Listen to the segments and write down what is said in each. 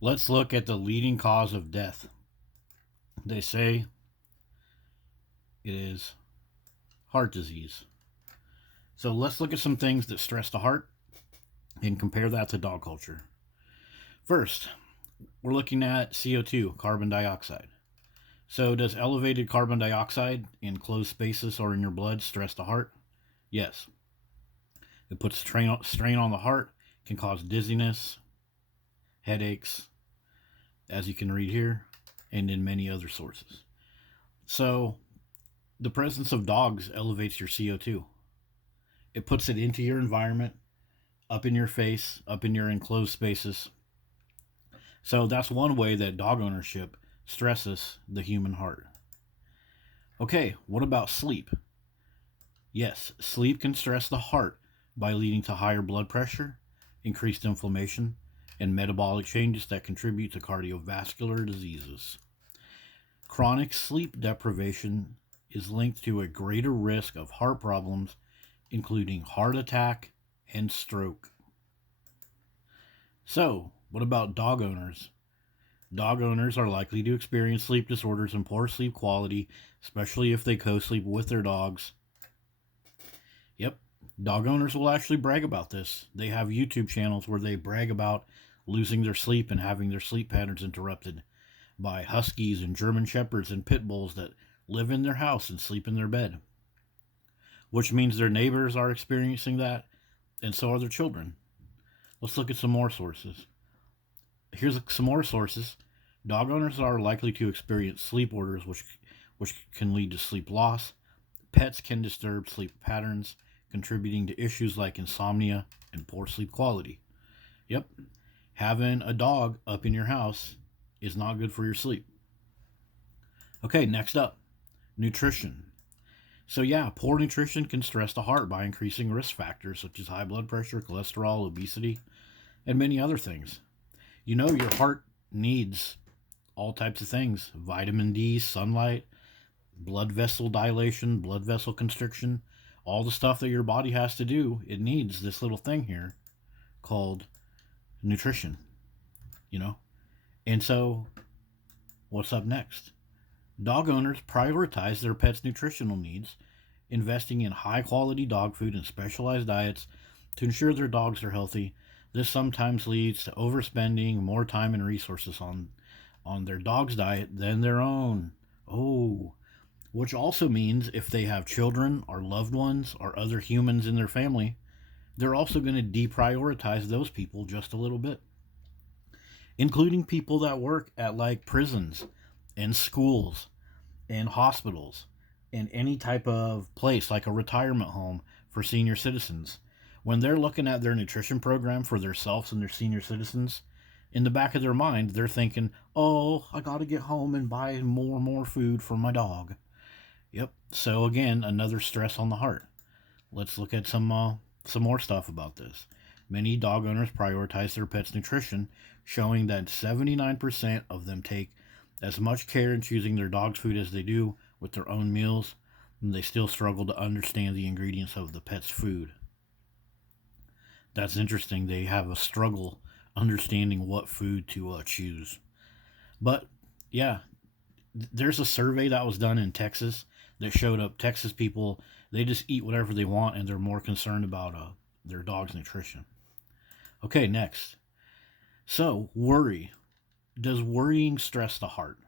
Let's look at the leading cause of death. They say it is heart disease. So let's look at some things that stress the heart and compare that to dog culture. First, we're looking at CO2, carbon dioxide. So, does elevated carbon dioxide in closed spaces or in your blood stress the heart? Yes. It puts strain on the heart, can cause dizziness, headaches, as you can read here, and in many other sources. So, the presence of dogs elevates your CO2. It puts it into your environment, up in your face, up in your enclosed spaces. So, that's one way that dog ownership stresses the human heart. Okay, what about sleep? Yes, sleep can stress the heart by leading to higher blood pressure, increased inflammation, and metabolic changes that contribute to cardiovascular diseases. Chronic sleep deprivation is linked to a greater risk of heart problems, including heart attack and stroke. So, what about dog owners? Dog owners are likely to experience sleep disorders and poor sleep quality, especially if they co sleep with their dogs. Yep, dog owners will actually brag about this. They have YouTube channels where they brag about losing their sleep and having their sleep patterns interrupted by huskies and German shepherds and pit bulls that live in their house and sleep in their bed, which means their neighbors are experiencing that, and so are their children. Let's look at some more sources. Here's some more sources. Dog owners are likely to experience sleep orders, which can lead to sleep loss. Pets can disturb sleep patterns, contributing to issues like insomnia and poor sleep quality. Yep, having a dog up in your house is not good for your sleep. Okay, next up, nutrition. So, yeah, poor nutrition can stress the heart by increasing risk factors such as high blood pressure, cholesterol, obesity, and many other things. You know, your heart needs all types of things: vitamin D, sunlight, blood vessel dilation, blood vessel constriction, all the stuff that your body has to do. It needs this little thing here called nutrition, you know? And so, what's up next? Dog owners prioritize their pets' nutritional needs, investing in high quality dog food and specialized diets to ensure their dogs are healthy. This sometimes leads to overspending more time and resources on their dog's diet than their own. Oh, which also means if they have children or loved ones or other humans in their family, they're also going to deprioritize those people just a little bit, including people that work at like prisons and schools and hospitals and any type of place like a retirement home for senior citizens. When they're looking at their nutrition program for themselves and their senior citizens, in the back of their mind, they're thinking, oh, I got to get home and buy more and more food for my dog. Yep. So again, another stress on the heart. Let's look at some more stuff about this. Many dog owners prioritize their pets' nutrition, showing that 79% of them take as much care in choosing their dog's food as they do with their own meals, and they still struggle to understand the ingredients of the pet's food. That's interesting. They have a struggle understanding what food to choose. But yeah, there's a survey that was done in Texas that showed up Texas people, they just eat whatever they want and they're more concerned about their dog's nutrition. Okay, next. So, worry. Does worrying stress the heart?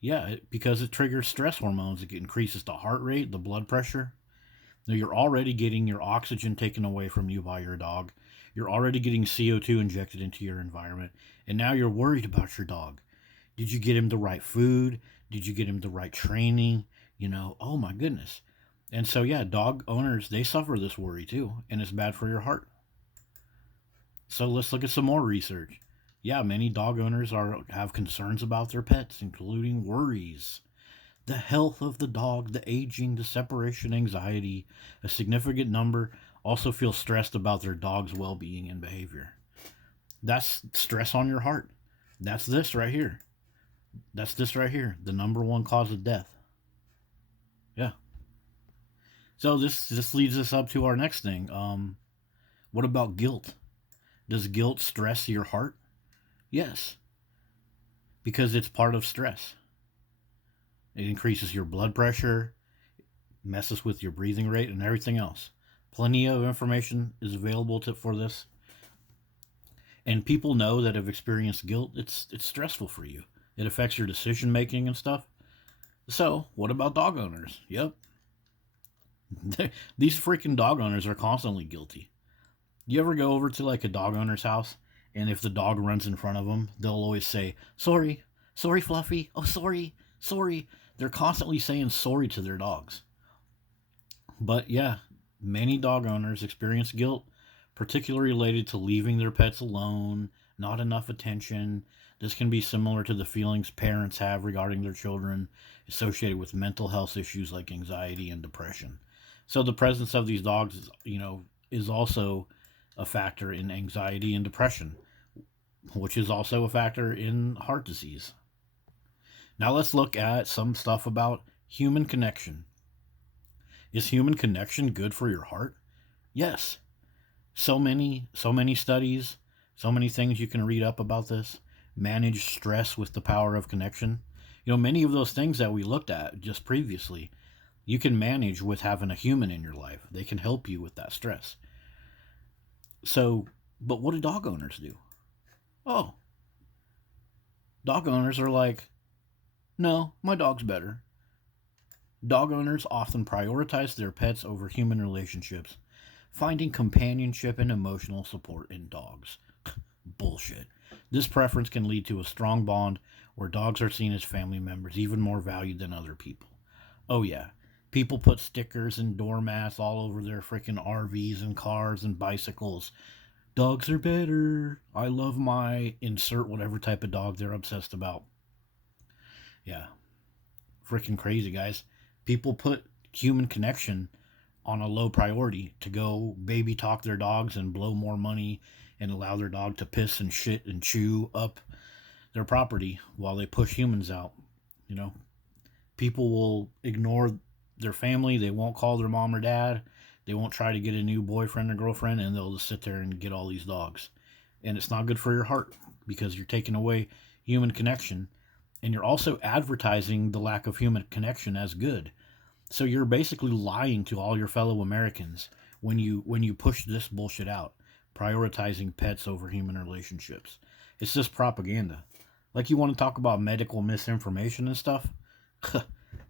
Yeah, because it triggers stress hormones. It increases the heart rate, the blood pressure. Now, you're already getting your oxygen taken away from you by your dog. You're already getting CO2 injected into your environment. And now you're worried about your dog. Did you get him the right food? Did you get him the right training? Oh my goodness. And so, yeah, dog owners, they suffer this worry too, and it's bad for your heart. So, let's look at some more research. Yeah, many dog owners have concerns about their pets, including worries. The health of the dog, the aging, the separation anxiety. A significant number also feel stressed about their dog's well being and behavior. That's stress on your heart. That's this right here. That's this right here. The number one cause of death. Yeah. So this leads us up to our next thing. What about guilt? Does guilt stress your heart? Yes, because it's part of stress. It increases your blood pressure, messes with your breathing rate, and everything else. Plenty of information is available for this, and people know that have experienced guilt. It's stressful for you. It affects your decision making and stuff. So, what about dog owners? Yep, these freaking dog owners are constantly guilty. You ever go over to like a dog owner's house, and if the dog runs in front of them, they'll always say, "Sorry, sorry, Fluffy. Oh, sorry, sorry." They're constantly saying sorry to their dogs. But yeah, many dog owners experience guilt, particularly related to leaving their pets alone, not enough attention. This can be similar to the feelings parents have regarding their children, associated with mental health issues like anxiety and depression. So the presence of these dogs, is also a factor in anxiety and depression, which is also a factor in heart disease. Now let's look at some stuff about human connection. Is human connection good for your heart? Yes. So many studies, so many things you can read up about this. Manage stress with the power of connection. Many of those things that we looked at just previously, you can manage with having a human in your life. They can help you with that stress. So, but what do dog owners do? Oh, dog owners are like, no, my dog's better. Dog owners often prioritize their pets over human relationships, finding companionship and emotional support in dogs. Bullshit. This preference can lead to a strong bond where dogs are seen as family members, even more valued than other people. Oh, yeah. People put stickers and doormats all over their freaking RVs and cars and bicycles. Dogs are better. I love my insert whatever type of dog they're obsessed about. Yeah. Freaking crazy, guys. People put human connection on a low priority to go baby talk their dogs and blow more money and allow their dog to piss and shit and chew up their property while they push humans out. You know, people will ignore their family. They won't call their mom or dad. They won't try to get a new boyfriend or girlfriend, and they'll just sit there and get all these dogs. And it's not good for your heart because you're taking away human connection, and you're also advertising the lack of human connection as good. So you're basically lying to all your fellow Americans when you push this bullshit out, prioritizing pets over human relationships. It's just propaganda. Like you want to talk about medical misinformation and stuff?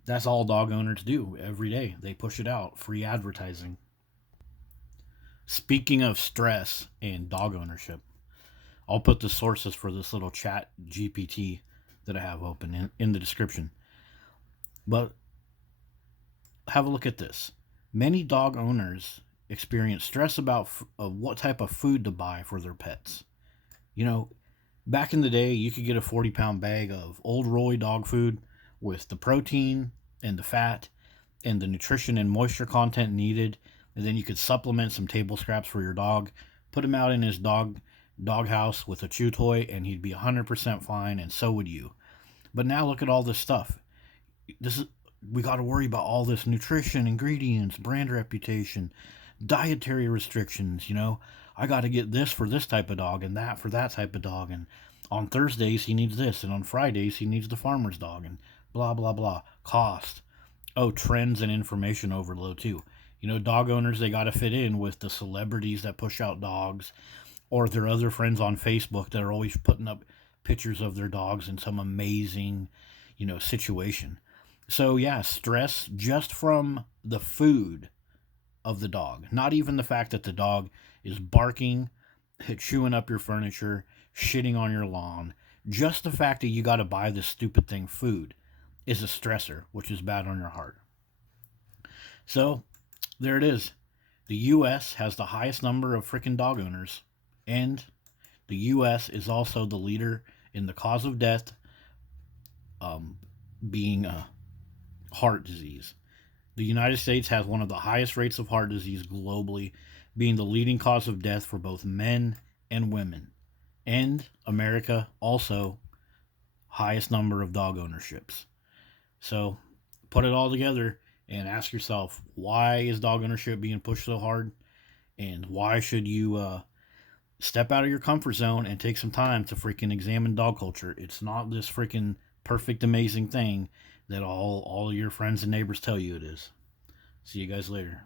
That's all dog owners do every day. They push it out, free advertising. Speaking of stress and dog ownership, I'll put the sources for this little chat GPT that I have open in the description. But have a look at this. Many dog owners experience stress about what type of food to buy for their pets. You know, back in the day, you could get a 40-pound bag of old Roy dog food with the protein and the fat and the nutrition and moisture content needed, and then you could supplement some table scraps for your dog, put him out in his dog house with a chew toy, and he'd be 100% fine, and so would you. But now look at all this stuff. This is We got to worry about all this nutrition, ingredients, brand reputation, dietary restrictions. I got to get this for this type of dog and that for that type of dog, and on Thursdays he needs this, and on Fridays he needs the farmer's dog, and blah blah blah. Cost. Oh, trends and information overload too. Dog owners, they got to fit in with the celebrities that push out dogs, or their other friends on Facebook that are always putting up pictures of their dogs in some amazing, situation. So yeah, stress just from the food of the dog. Not even the fact that the dog is barking, chewing up your furniture, shitting on your lawn. Just the fact that you got to buy this stupid thing food is a stressor, which is bad on your heart. So there it is. The U.S. has the highest number of freaking dog owners, and the U.S. is also the leader in the cause of death, um, being heart disease. The United States has one of the highest rates of heart disease globally, being the leading cause of death for both men and women. And America also highest number of dog ownerships. So put it all together and ask yourself, why is dog ownership being pushed so hard? And why should you Step out of your comfort zone and take some time to freaking examine dog culture. It's not this freaking perfect, amazing thing that all your friends and neighbors tell you it is. See you guys later.